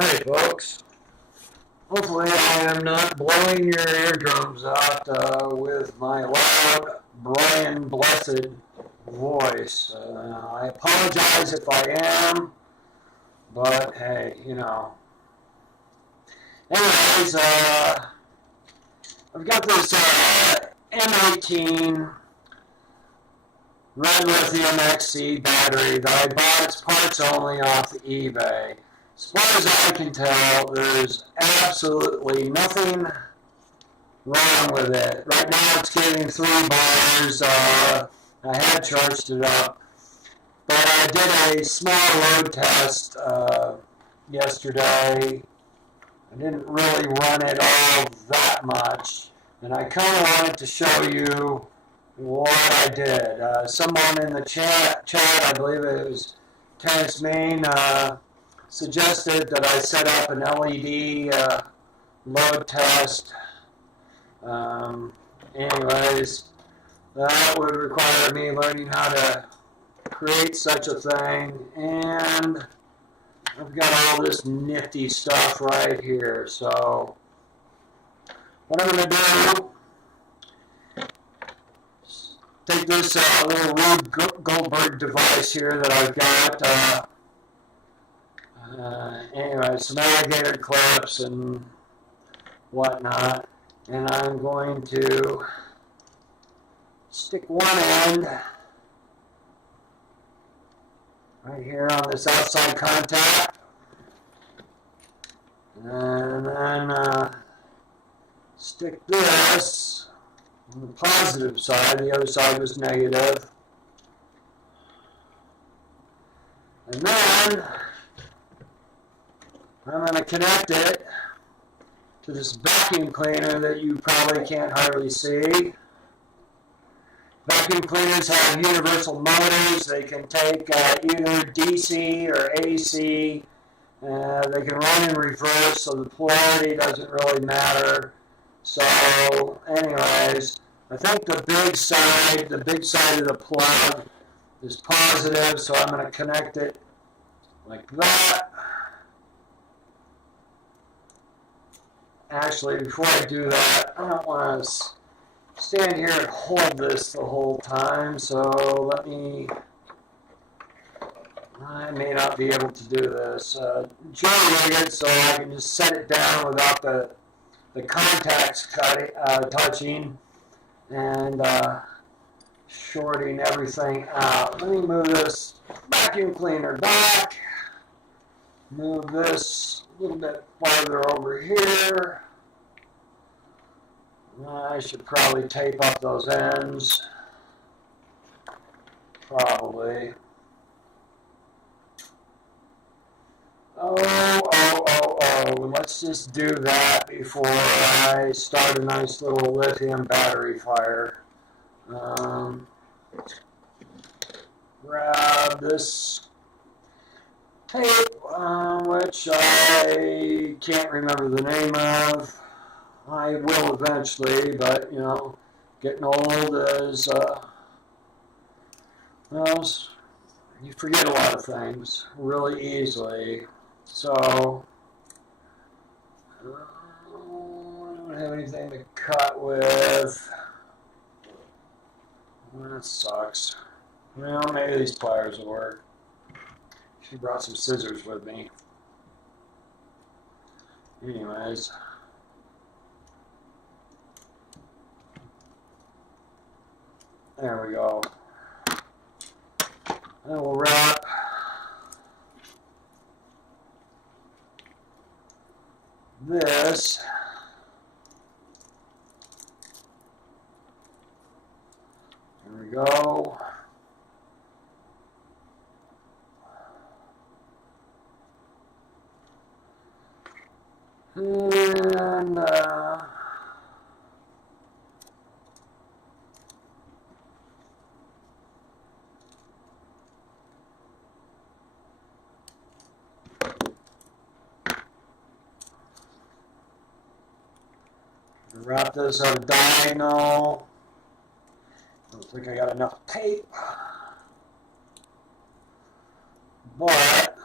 Hey folks, hopefully I am not blowing your eardrums out with my loud, Brian Blessed voice. I apologize if I am, but hey, you know. Anyways, I've got this M18 red lithium XC battery that I bought its parts only off eBay. As far as I can tell, there's absolutely nothing wrong with it. Right now it's getting 3 bars. I had charged it up. But I did a small load test yesterday. I didn't really run it all that much. And I kind of wanted to show you what I did. Someone in the chat, I believe it was Terrence Main, suggested that I set up an LED load test. Anyways, that would require me learning how to create such a thing, and I've got all this nifty stuff right here. So what I'm going to do, take this little Rube Goldberg device here that I've got, anyway, some alligator clips and whatnot, and I'm going to stick one end right here on this outside contact, and then stick this on the positive side. The other side was negative. And then I'm going to connect it to this vacuum cleaner that you probably can't hardly see. Vacuum cleaners have universal motors. They can take either DC or AC. They can run in reverse, so the polarity doesn't really matter. So, anyways, I think the big side of the plug is positive, so I'm going to connect it like that. Actually, before I do that, I don't want to stand here and hold this the whole time, so I may not be able to do this. Jury-rig it so I can just set it down without the contacts touching and shorting everything out. Let me move this vacuum cleaner back. Move this a little bit farther over here. I should probably tape up those ends. Probably. Let's just do that before I start a nice little lithium battery fire. Grab this tape, which I can't remember the name of. I will eventually, but, you know, getting old is, well, you forget a lot of things really easily. So, I don't have anything to cut with. That sucks. Well, maybe these pliers will work. She brought some scissors with me. Anyways. There we go. I will wrap this there we go. And wrap this on a diagonal. Don't think I got enough tape, but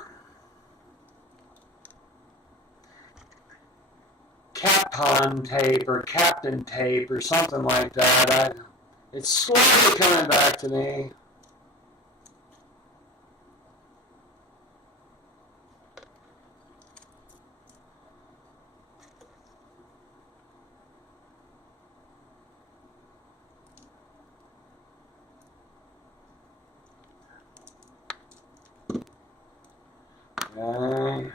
Capon tape or Captain tape or something like that. It's slowly coming back to me. Okay.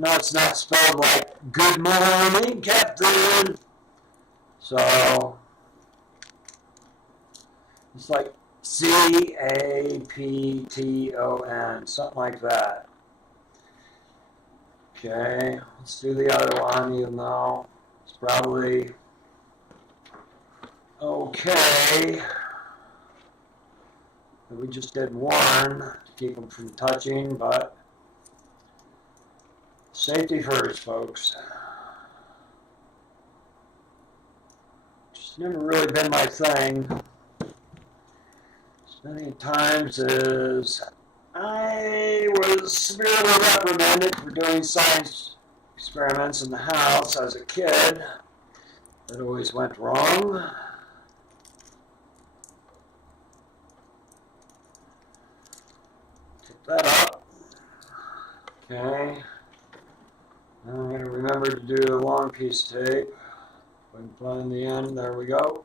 No, it's not spelled like good morning, Captain. So it's like Capton, something like that. Okay, let's do the other one, even though it's probably okay. We just did one to keep them from touching, but safety first, folks. It's never really been my thing. As many times as I was severely reprimanded for doing science experiments in the house as a kid. That always went wrong. Get that up. Okay. Now I'm going to remember to do the long piece tape. If I can find the end, there we go.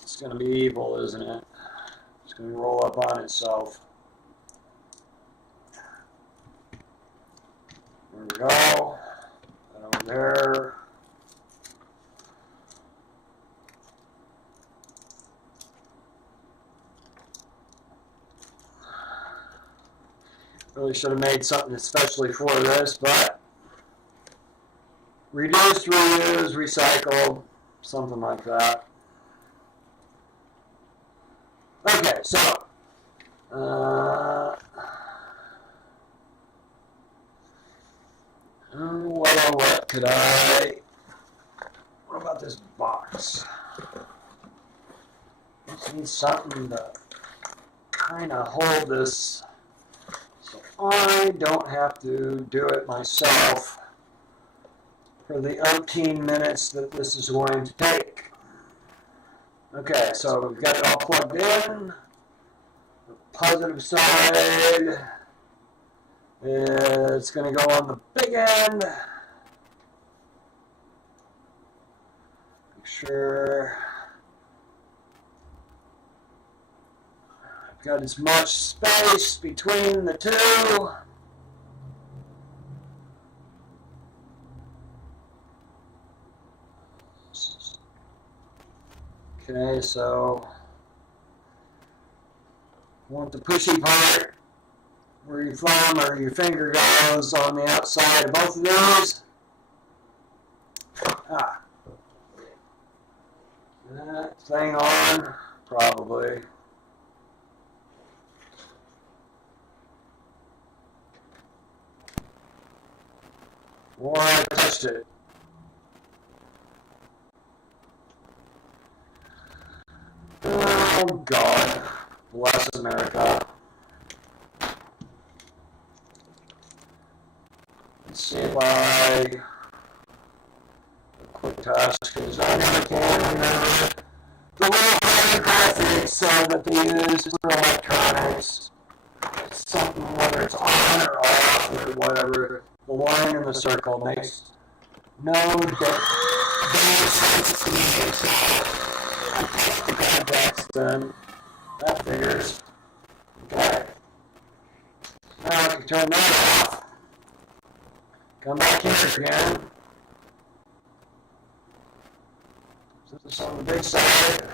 It's going to be evil, isn't it? It's going to roll up on itself. There we go. That over there. Really should have made something especially for this, but reduce, reuse, recycle, something like that. Okay, so what could I? What about this box? Just need something to kind of hold this, so I don't have to do it myself for the umpteen minutes that this is going to take. Okay, so we've got it all plugged in. The positive side is going to go on the big end. Make sure I've got as much space between the two. Okay, so I want the pushy part where your thumb or your finger goes on the outside of both of these. That thing on, probably. Or I touched it. Oh, God. Bless America. Let's see if a quick task, because I never can remember the little graphics that they use for electronics. It's something, whether it's on or off or whatever. The line in the circle makes no sense to me. That's done. That figures. Okay. Now I can turn that off. Come back here again. Set this on the big side.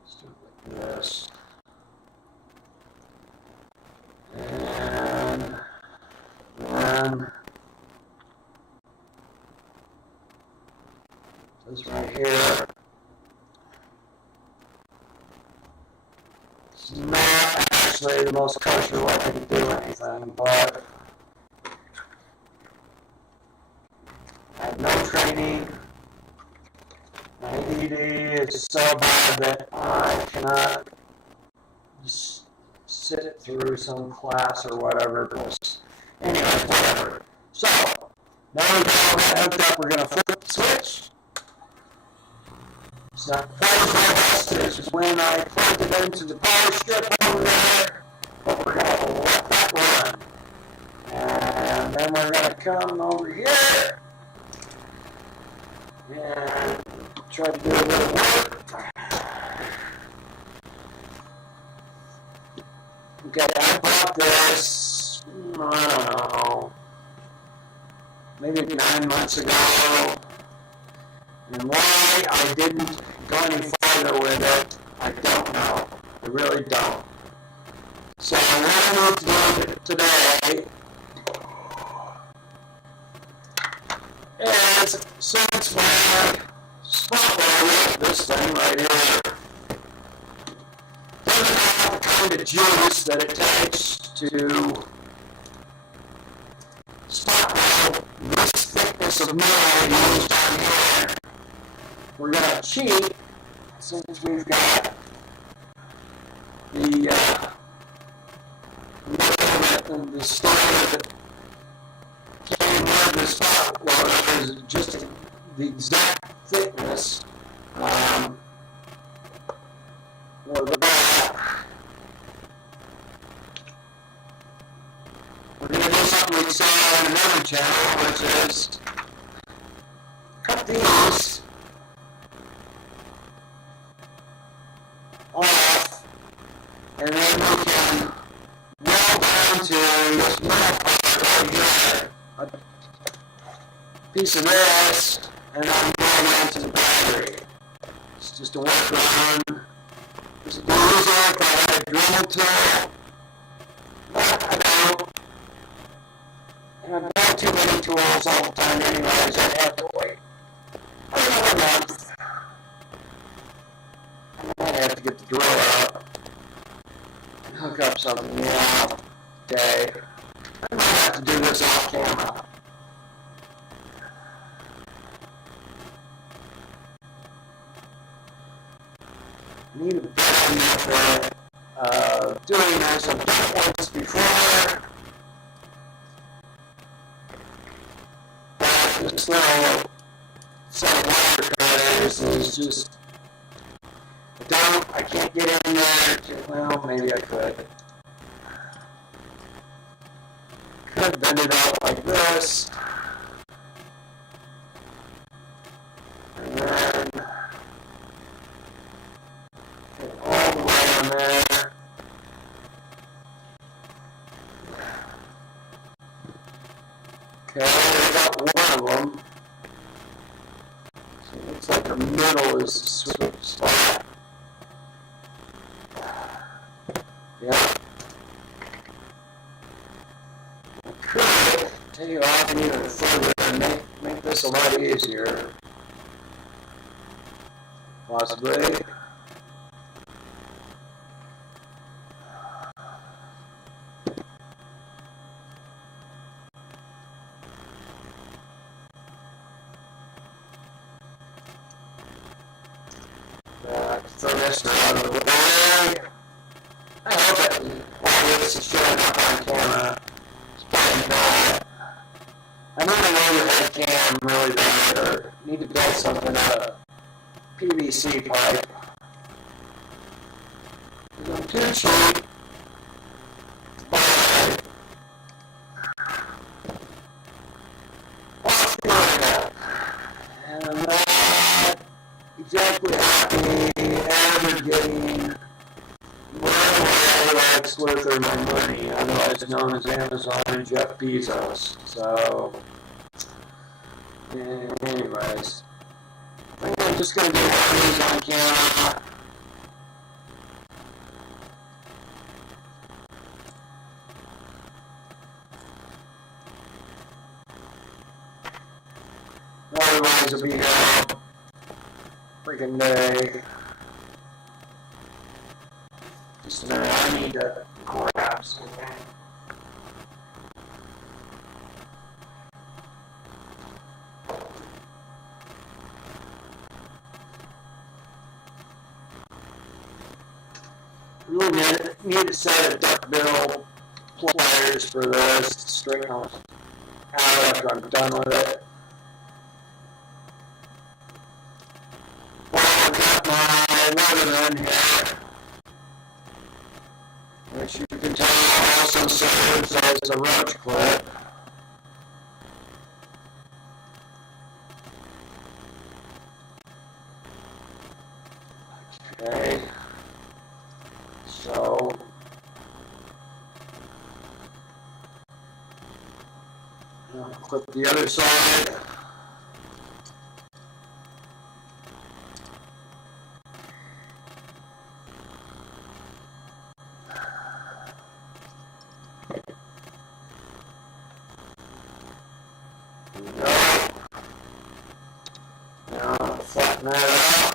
Let's do it like this. And then this right here. It's not actually the most kosher way to do anything, but I have no training. My ADD is so bad that I cannot just sit it through some class or whatever. Anyway, whatever. So, now we got all that hooked up, we're going to flip the switch. It's not quite as robust as when I plugged it into the power strip over there, but we're going to let that run. And then we're going to come over here and try to do a little work. Okay, I bought this, I don't know, maybe 9 months ago. And why I didn't go any farther with it, I don't know. I really don't. So what I need to do today is, since my spotlight, this thing right here, doesn't have the kind of juice that it takes to spotlight this thickness of metal used on here, we're going to cheat, since we've got the standard that came with the spotlight is just the exact thickness for the back. We're going to do something we saw on another channel, which is cut these off, and then we can roll down to this metal part right here, a piece of this, and then roll down to the battery. It's just a workaround. This is easier if I had a drill tool, but I don't. And I buy too many tools all the time anyways, I have to wait another month. I have to get the drill out and hook up something new today. I might have to do this off camera. Need a better method of doing this. I've done it once before. But this little set of wire cutters is just, I can't get in there. Well, maybe I could. Could bend it out like this. And then get all the way on there. Okay, I got one of them. So it looks like the middle is the switch spot. Yeah. I could take it off and even further and make this a lot easier. Possibly. Throw this out of the way. I hope that all this is showing up on camera. It's probably not. I need to know your head cam really bad, or need to build something out of PVC pipe. I'm too cheap. But I'll figure it out. And I'm not exactly happy ever getting whatever Alex worth of my money, otherwise known as Amazon and Jeff Bezos. So, anyways, I think I'm just going to do one of these on camera. Otherwise, it'll be here all freaking day. Just a minute, I need to grab something. really need a set of duckbill pliers for this to straighten out after I'm done with it. Well, I've got my Leatherman here, which you can tell also serves as a roach clip. Okay, so I'll clip the other side. There we go. Now I'll flatten that out.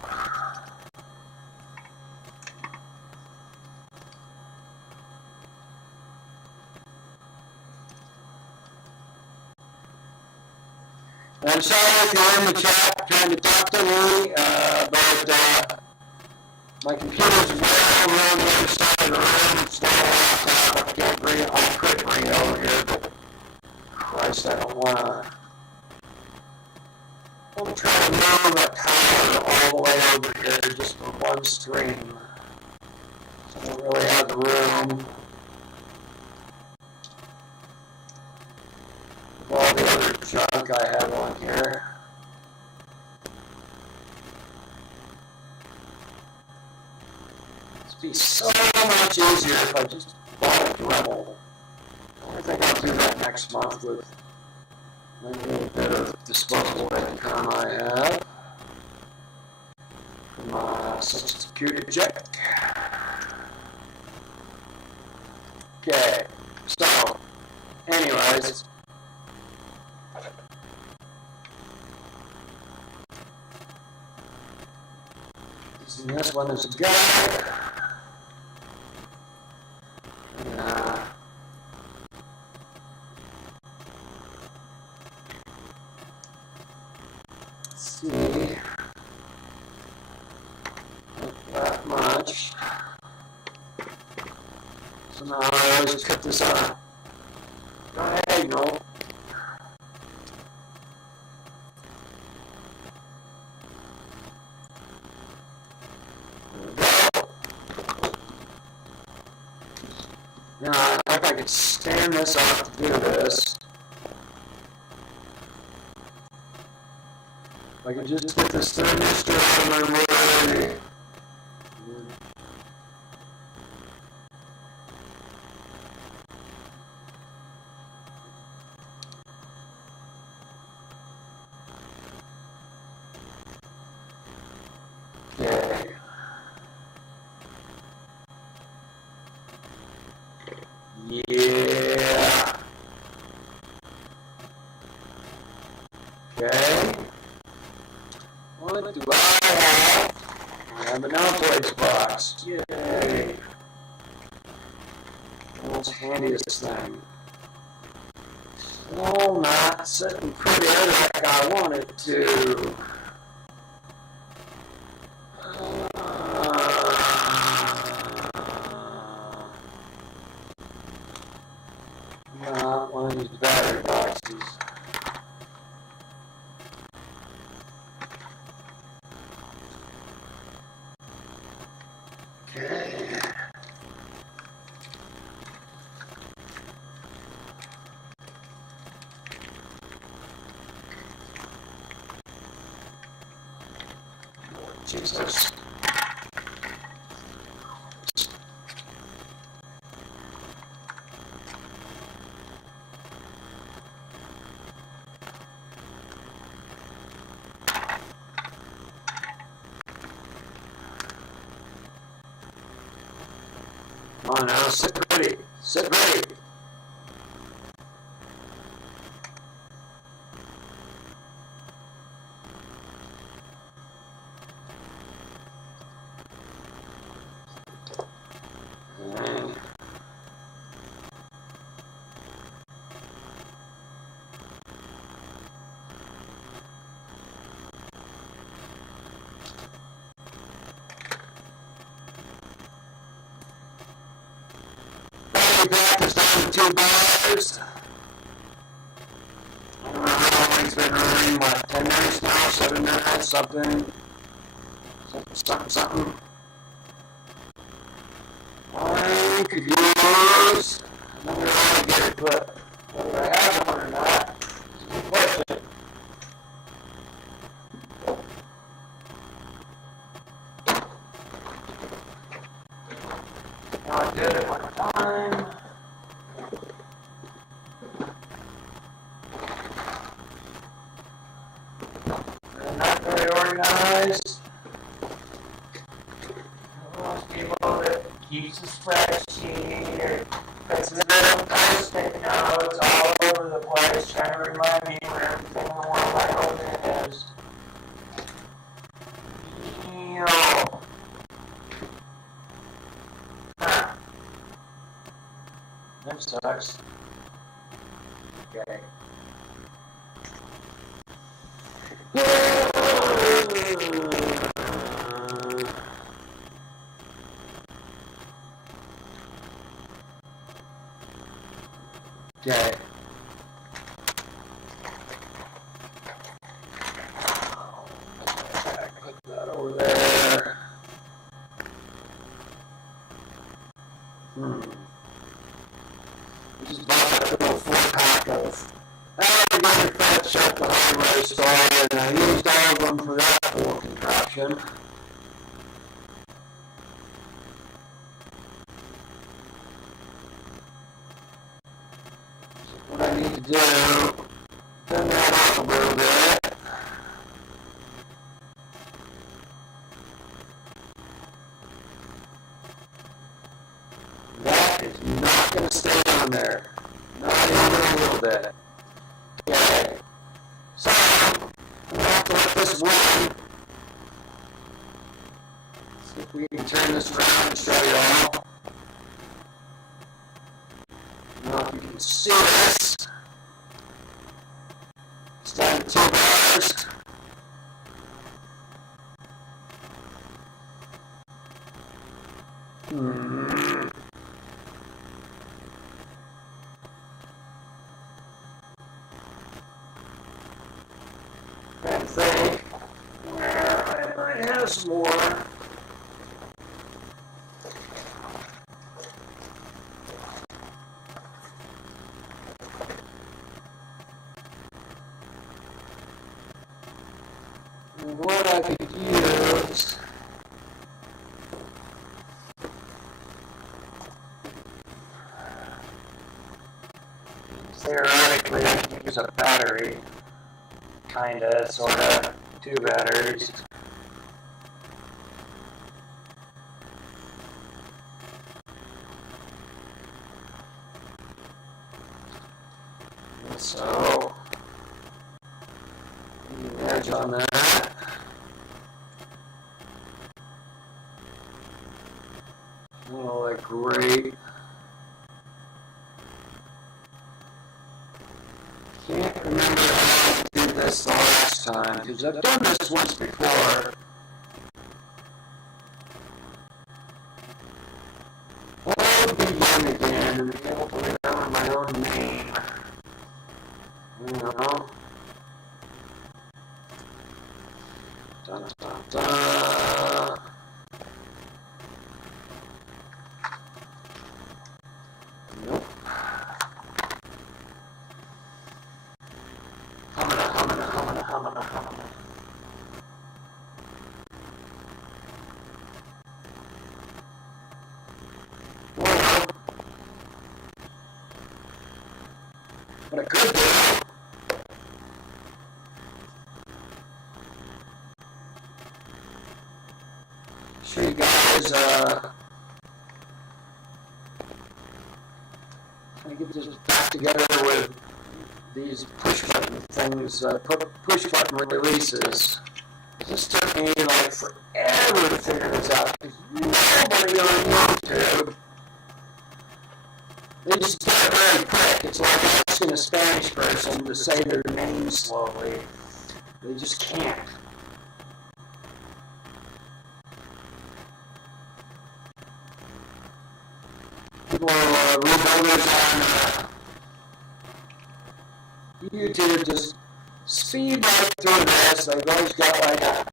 I'm sorry if you're in the chat trying to talk to me, but my computer's way over on the other side of the room. It's not a laptop. I can't bring it. I could bring it over here, but Christ, I don't want to. I'm trying to move that power all the way over here just for one stream. So I don't really have the room. All the other junk I have on here. It'd be so much easier if I just bought a Dremel. I think I'll do that next month with the little bit of disposable income I have from my Social Security check. Okay, so, anyways. And this one is a guide. Let's see. Not that much. So now I always cut this on diagonal. Now, if I could stand this off to do this, if I could just get this thermistor out of my way. Okay. Yeah. Okay. What do I have? I have an outplace box. Yay. That's the handiest thing. Still not sitting pretty like I want it to. Not one of these battery boxes. Okay. Jesus. Come on now, sit ready. Sit ready. battery pack is down to 2 bars. I don't know how long it's been running, what, 10 minutes now, 7 minutes, something. I could use, I don't know how to get it put, whether I have one or not. Push it. Now I did it one time. They're not very organized. Those people that keeps a spreadsheet or puts it in post-it notes all over the place trying to remind me where everything in the world I own is. That sucks. Okay. Okay. Put that over there. Just bought a little 4-pack of. I manufactured at the hardware store, and I used all of them for that little contraption. What I need to do, turn that off a little bit. That is not going to stay on there. Not even a little bit. Okay. So, I'm going to have to let this run. See if we can turn this around and show you all. I don't know if you can see this. It's down to 2 bars. I think I might have some more. What I could use. Theoretically, I could use a battery. Kinda, sorta, 2 batteries. And so, the edge on that. Oh, like great. Can't remember how I did this the last time, because I've done this once before. I would begin again and be able to remember my own name. You know? Dun, dun, dun. Nope. Humana. Well, what I could do, show you guys, trying to get this back together with these push button things, push button releases. This took me like forever to figure this out, because nobody on YouTube, they just do it very quick. It's like asking a Spanish person to say their name slowly. They just can't. people, rebuilders on YouTube just speed right through this. They've always got like a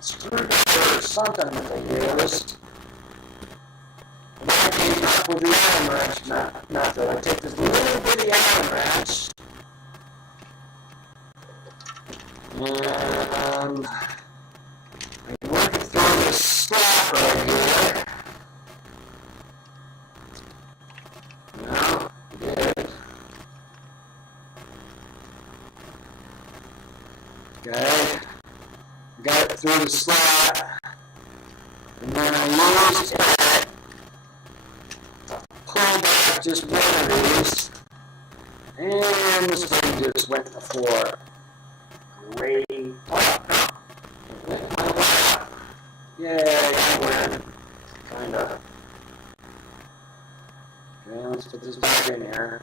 screwdriver or something that they used. And I came up with the Allen wrench method. I take this little bitty Allen wrench and I work it through this slot right here. No, good. Okay, got it through the slot, and then I used it to pull back just one of these, and this thing just went to the floor. Great. Yay, I win. Kinda. Okay, let's put this back in here.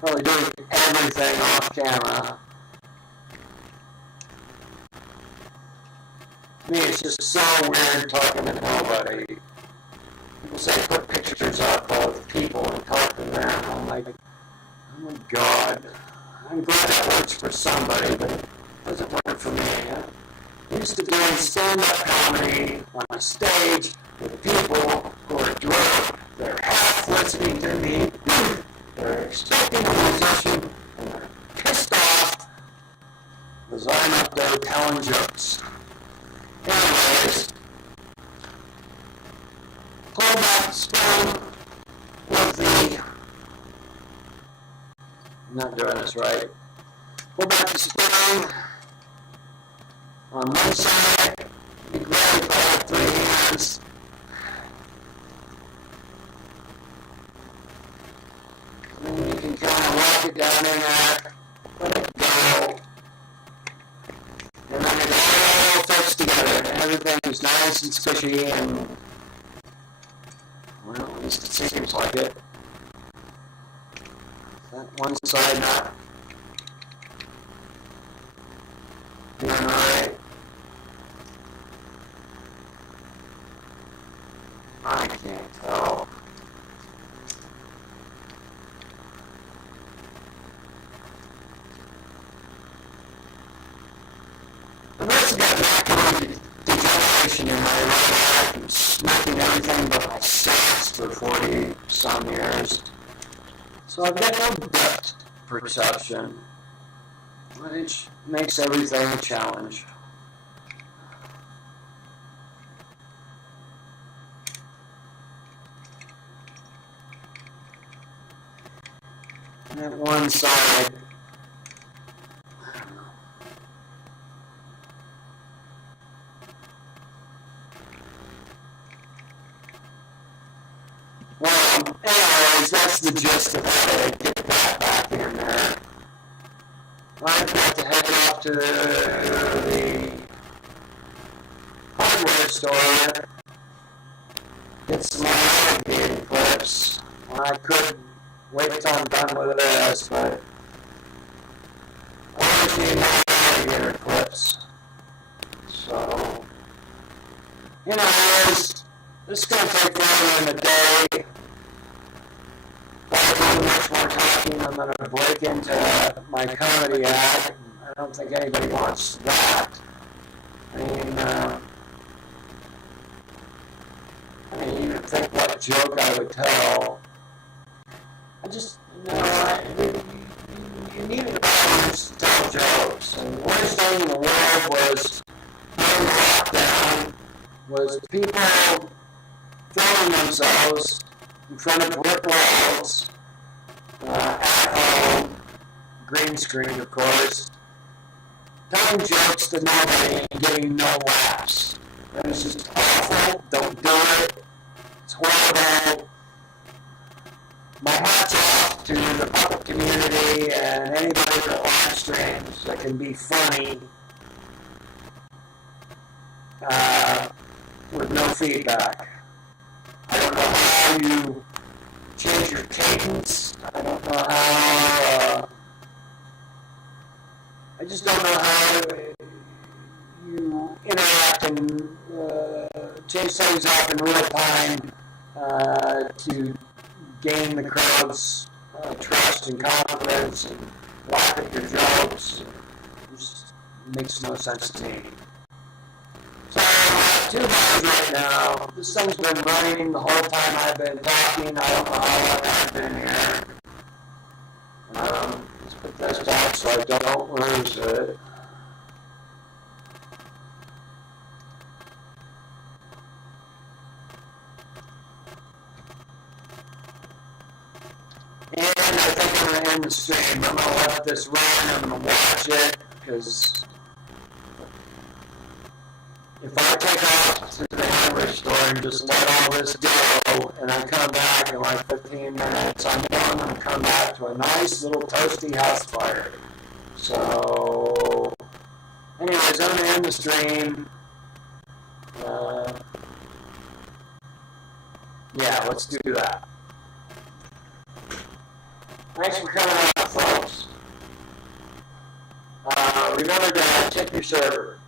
Probably doing everything off camera. To me, it's just so weird talking to nobody. People say put pictures up of people and talk to them. I'm like, oh my God. I'm glad that works for somebody, but it doesn't work for me. I'm used to doing stand-up comedy on a stage with people who are drunk. They're half listening to me. They're expecting a musician, and they're pissed off because I'm up there telling jokes. Anyways, pull back the spring with the... I'm not doing this right. Pull back the spring on one side. You grab it by all three hands. And then you can kind of walk it down in there, let it go, and then it all fits together. Everything's nice and squishy, and well, at least it seems like it. That one side not doing right. I can't tell. I've also got macular degeneration in my right eye from smoking everything but my socks for 40 some years. So I've got no depth perception, which makes everything a challenge. And that one side, I don't know. Well, anyways, that's the gist of how to get that back in there. I've got to head off to the hardware store, get some more alligator clips. I could wait till I'm done with this, but I want to see more alligator clips. So, anyways, this is going to take longer than a day. Much more talking. I'm going to break into my comedy act. I don't think anybody wants that. I mean, even think what joke I would tell. I just, you need an audience to tell jokes. And the worst thing in the world was, during lockdown, was people filming themselves in front of brick walls, at home, green screen, of course, telling jokes to nobody and getting no laughs. And it's just awful. Don't do it. It's horrible. My hat's off to the public community and anybody that live streams that can be funny with no feedback. I don't know how you change your cadence. I don't know how. I just don't know how you interact and change settings up in real time to gain the crowd's trust and confidence and laugh at your jokes. It just makes no sense to me. So, 2 hours right now. This thing's been running the whole time I've been talking. I don't know how long I've been here. Let's put this back so I don't lose it. And I think I'm going to end the stream. I'm going to let this run. I'm going to watch it because if I take off to the hardware store and just let all this go and I come back in like 15 minutes, I know I'm going to come back to a nice little toasty house fire. So, anyways, I'm going to end the stream. Yeah, let's do that. Thanks for coming out, folks. Remember to tip your server.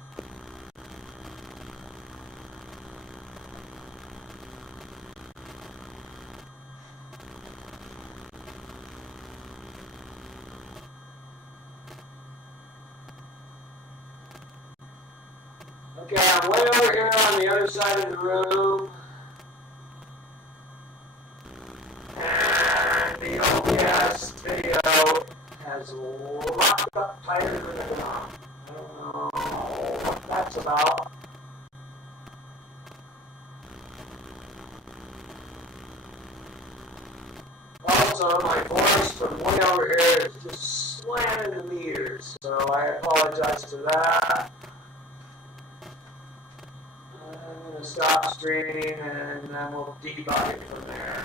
Okay, I'm way over here on the other side of the room. And the OBS video has locked up tighter than a knot. I don't know what that's about. Also, my voice from way over here is just slamming the meters, so I apologize for that. I'm going to stop streaming and then we'll debug it from there.